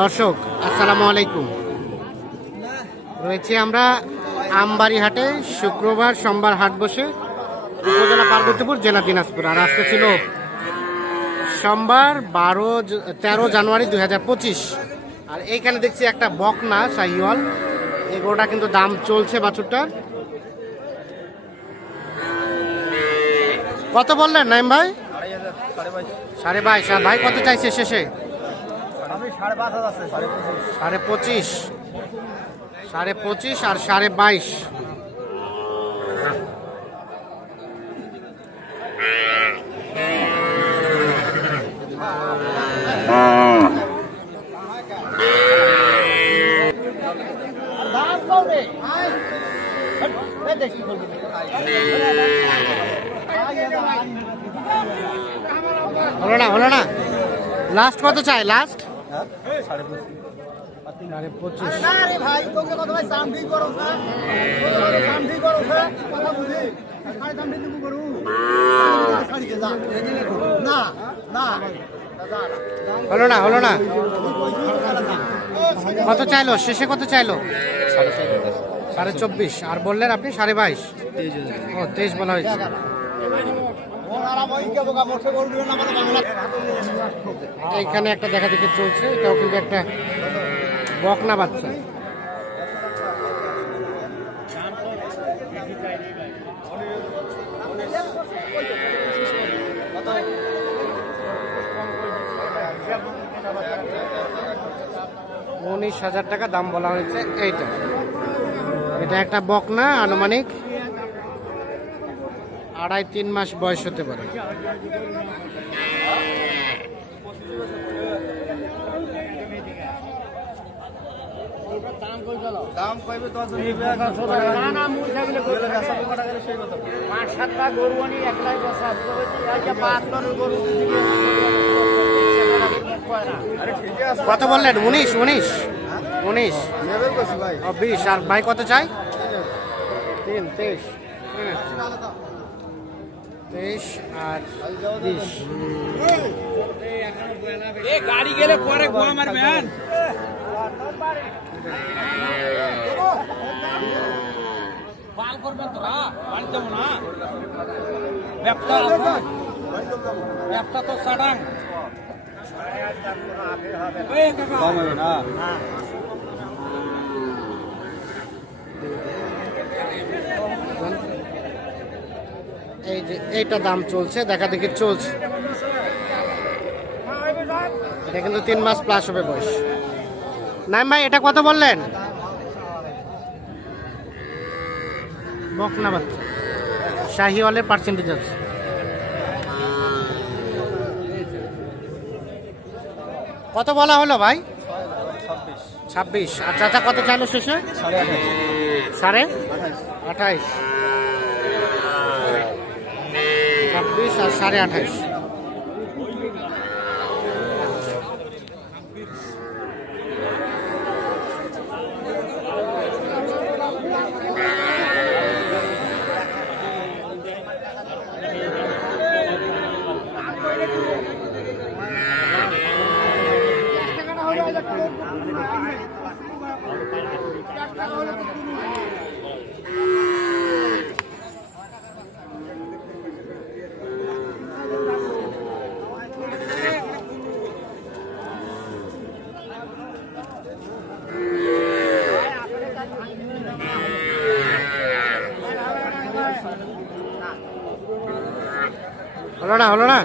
দর্শক, আসসালামু আলাইকুম। রয়েছে আমরা আমবাড়ি হাটে শুক্রবার সোমবার হাট বসে উপজেলা পার্বতীপুর, জেলা দিনাজপুর। আর আজকে ছিল সোমবার বারো তেরো জানুয়ারি দুই হাজার পঁচিশ। আর এইখানে দেখছি একটা বকনা শাহিওয়াল এগুলোটা কিন্তু দাম চলছে বাছুরটার। কত বললেন, নাইম ভাই? সাড়ে বাইশ। আর ভাই, কত চাইছে শেষে? সাড়ে পঁচিশ। সাড়ে পঁচিশ আর সাড়ে বাইশ। হলো না হলো না। লাস্ট কত চাই? লাস্ট সাড়ে পঁচিশ। সাড়ে পঁচিশ। না ভাই তোকে কত ভাই দাম ঠিক করো না ঠিক করো কথা বুঝি সাড়ে দাম ঠিক করু ছাড়ি দে যা না না হলো না হলো না। কত চাইলো? শেষে কত চাইলো? সাড়ে চব্বিশ। আর বললেন আপনি সাড়ে বাইশ। ও তেইশ বলা হয়েছে। ওরা ভাই কে বোকা মোটে বলবে না বাংলা এইখানে একটা দেখা দেখি চলছে, এটাও কিন্তু একটা বকনা বাচ্চা। উনিশ হাজার টাকা দাম বলা হয়েছে, এইটা। এটা একটা বকনা, আনুমানিক। আড়াই তিন মাস বয়স হতে পারে। দাম কইবে তো না না মুই থাকলে কইবে না সব কথা গেলে সেই কথা। পাঁচ সাতটা গরু আনি একলাই বসা বাহাত্তরের গরু। আরে ঠিক আছে। কত বললেন? উনিশ উনিশ। উনিশ। ভাই। ও বিশ। আর ভাই কত চাই? তিন। তেইশ। তেইশ আর বিশ গাড়ি গেলে পরে গোয়া মারবেন পাল করবেন তোরা বাড়ি দেবো না ব্যবসা আছে। ব্যবসা তো সাডাং এই কাকা। কম হবে না যে এইটা দাম চলছে দেখা দেখি চলছে। এটা কিন্তু তিন মাস প্লাস হবে বয়স। নাইম ভাই এটা কত বললেন? বকনা বাচ্চা। শাহিওয়ালের পার্সেন্টেজ আছে। কত বলা হলো ভাই? ছাব্বিশ। আর চাচা কত চাইলো শেষে? সাড়ে আঠাইশ ছাব্বিশ আর সাড়ে আঠাইশ। হলো না হলো হবে না।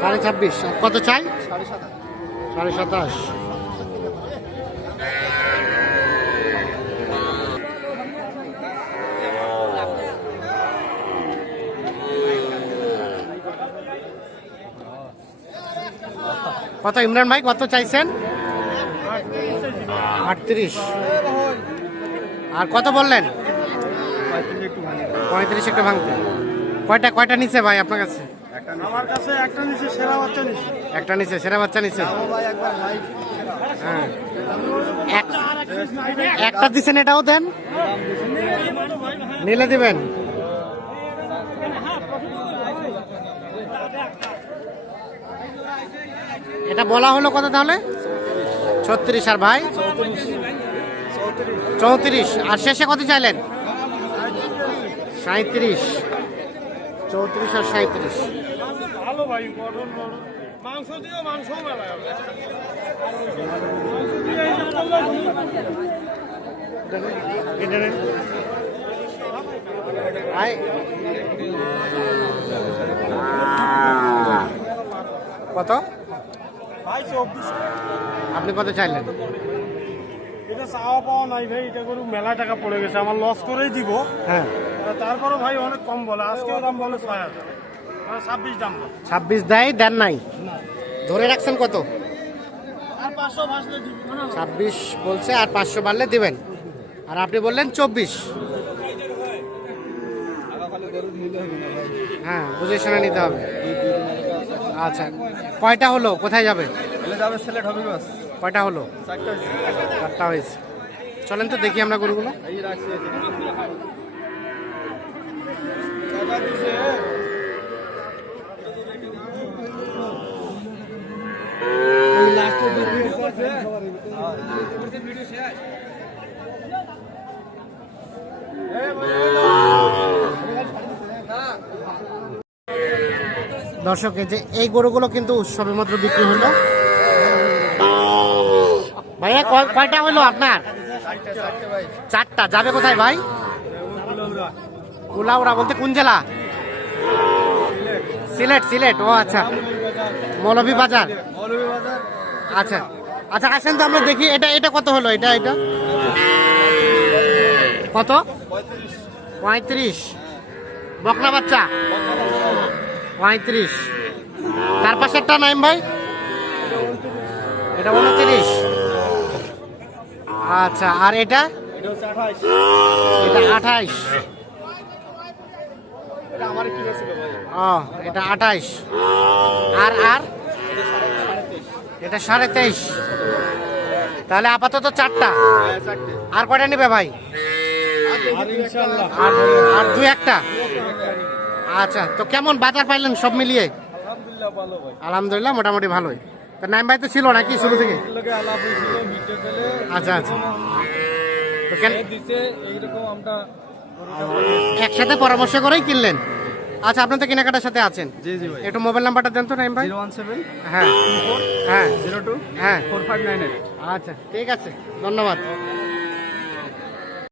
সাড়ে ছাব্বিশ। কত চাই? সাড়ে সাতাশ। কত ইমরান ভাই কত চাইছেন? আটত্রিশ। আর কত বললেন? পঁয়ত্রিশ একটু ভাঙতে। কয়টা কয়টা নিচে ভাই আপনার কাছে? আমার কাছে একটা নিচে সেরা বাচ্চা নিচে একটা নিচে সেরা বাচ্চা নিচে ভাই একবার লাইভ হ্যাঁ। এক- একটা দিচ্ছেন এটাও দেন? নিলে দিবেন? এটা বলা হলো কত তাহলে? ছত্রিশ আর ভাই? চৌত্রিশ। আর শেষে কত চাইলেন? সাঁত্রিশ চৌত্রিশ আর সাঁত্রিশ কত? ভাই চব্বিশ। আপনি কত চাইলেন? এটা চাওয়া পাওয়া নাই ভাই এটা গরু মেলা টাকা পড়ে গেছে আমার লস করেই দিব। হ্যাঁ। তারপরে ভাই অনেক কম বলে আজকেও দাম বলে ছয় হাজার। মানে ছাব্বিশ দাম ছাব্বিশ দেয় দেন নাই? ধরে রাখছেন কত? দিব ছাব্বিশ বলছে আর পাঁচশো বাড়লে দিবেন। আর আপনি বললেন চব্বিশ। হ্যাঁ বুঝে শুনে নিতে হবে। আচ্ছা। কয়টা হলো? কোথায় যাবে? যাবে সিলেট হবে বাস। কয়টা হলো? চারটা হয়েছে। চলেন তো দেখি আমরা গরুগুলো। এই রাখছি দর্শক, এই যে এই গরুগুলো কিন্তু উৎসবে মাত্র বিক্রি হলো। ভাইয়া, কয়- কয়টা হলো আপনার? চারটা। যাবে কোথায় ভাই? কুলাউড়া বলতে কোন জেলা? সিলেট সিলেট। ও আচ্ছা। মৌলভী বাজার আচ্ছা। আচ্ছা আসেন তো, আমরা দেখি, এটা এটা কত হলো? এটা এটা? কত? পঁয়ত্রিশ। বকনা বাচ্চা? পঁয়ত্রিশ। তার পাশে একটা নাইম ভাই? এটা উনত্রিশ। আচ্ছা আর এটা? এটা আঠাইশ। ও, এটা আঠাইশ। আর আর? এটা সাড়ে তেইশ। তাহলে আপাতত চারটা। আর কয়টা নেবে ভাই? আর দুই একটা। আচ্ছা তো কেমন বাজার পাইলেন সব মিলিয়ে? আলহামদুলিল্লাহ মোটামুটি ভালোই। তো নাইম ভাই তো ছিল নাকি শুরু থেকে? আচ্ছা আচ্ছা। তো একসাথে পরামর্শ করেই কিনলেন? আচ্ছা আপনার তো কেনাকাটার সাথে আছেন। জি জি ভাই। একটু মোবাইল নাম্বারটা দেন তো নাইম ভাই জিরো ওয়ান সেভেন হ্যাঁ। হ্যাঁ। জিরো টু হ্যাঁ। Four five nine eight. আচ্ছা ঠিক আছে। ধন্যবাদ।